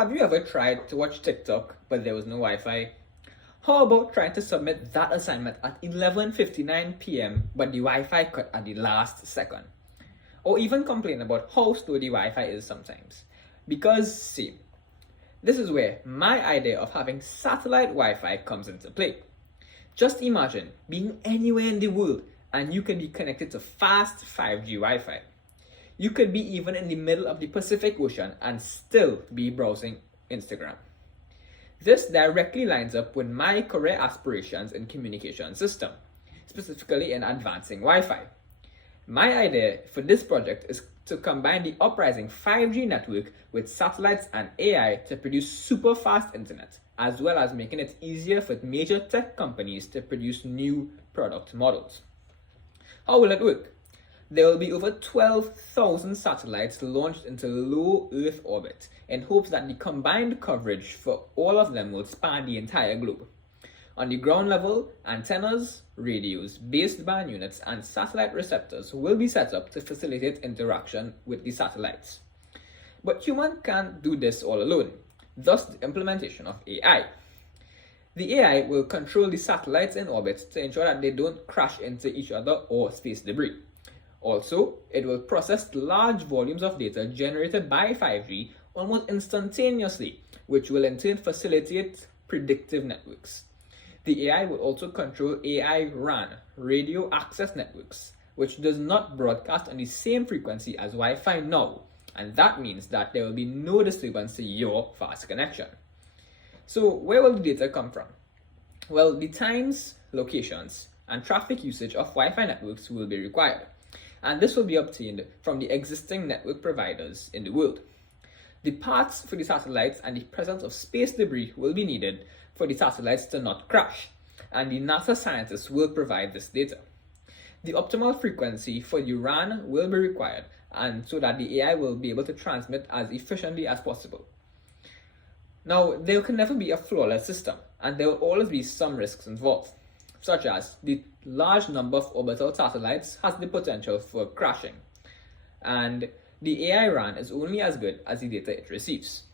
Have you ever tried to watch TikTok but there was no Wi-Fi? How about trying to submit that assignment at 11:59 p.m. but the Wi-Fi cut at the last second? Or even complain about how slow the Wi-Fi is sometimes? Because see, this is where my idea of having satellite Wi-Fi comes into play. Just imagine being anywhere in the world and you can be connected to fast 5G Wi-Fi. You could be even in the middle of the Pacific Ocean and still be browsing Instagram. This directly lines up with my career aspirations in communication system, specifically in advancing Wi-Fi. My idea for this project is to combine the uprising 5G network with satellites and AI to produce super fast internet, as well as making it easier for major tech companies to produce new product models. How will it work? There will be over 12,000 satellites launched into low Earth orbit in hopes that the combined coverage for all of them will span the entire globe. On the ground level, antennas, radios, baseband units, and satellite receptors will be set up to facilitate interaction with the satellites. But humans can't do this all alone, thus the implementation of AI. The AI will control the satellites in orbit to ensure that they don't crash into each other or space debris. Also, it will process large volumes of data generated by 5G almost instantaneously, which will in turn facilitate predictive networks. The AI will also control AI RAN, radio access networks, which does not broadcast on the same frequency as Wi-Fi now, and that means that there will be no disturbance to your fast connection. So where will the data come from? Well, the times, locations, and traffic usage of Wi-Fi networks will be required, and this will be obtained from the existing network providers in the world. The parts for the satellites and the presence of space debris will be needed for the satellites to not crash, and the NASA scientists will provide this data. The optimal frequency for the RAN will be required, and so that the AI will be able to transmit as efficiently as possible. Now, there can never be a flawless system, and there will always be some risks involved, such as the large number of orbital satellites has the potential for crashing, and the AI RAN is only as good as the data it receives.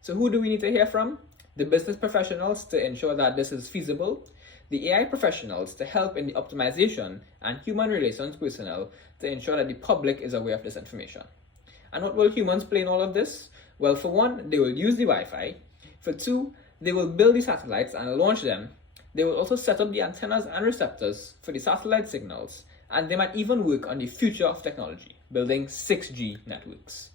So who do we need to hear from? The business professionals to ensure that this is feasible, the AI professionals to help in the optimization, and human relations personnel to ensure that the public is aware of this information. And what will humans play in all of this? Well, for one, they will use the Wi-Fi. For two, they will build the satellites and launch them. They will also set up the antennas and receptors for the satellite signals, and they might even work on the future of technology, building 6G networks.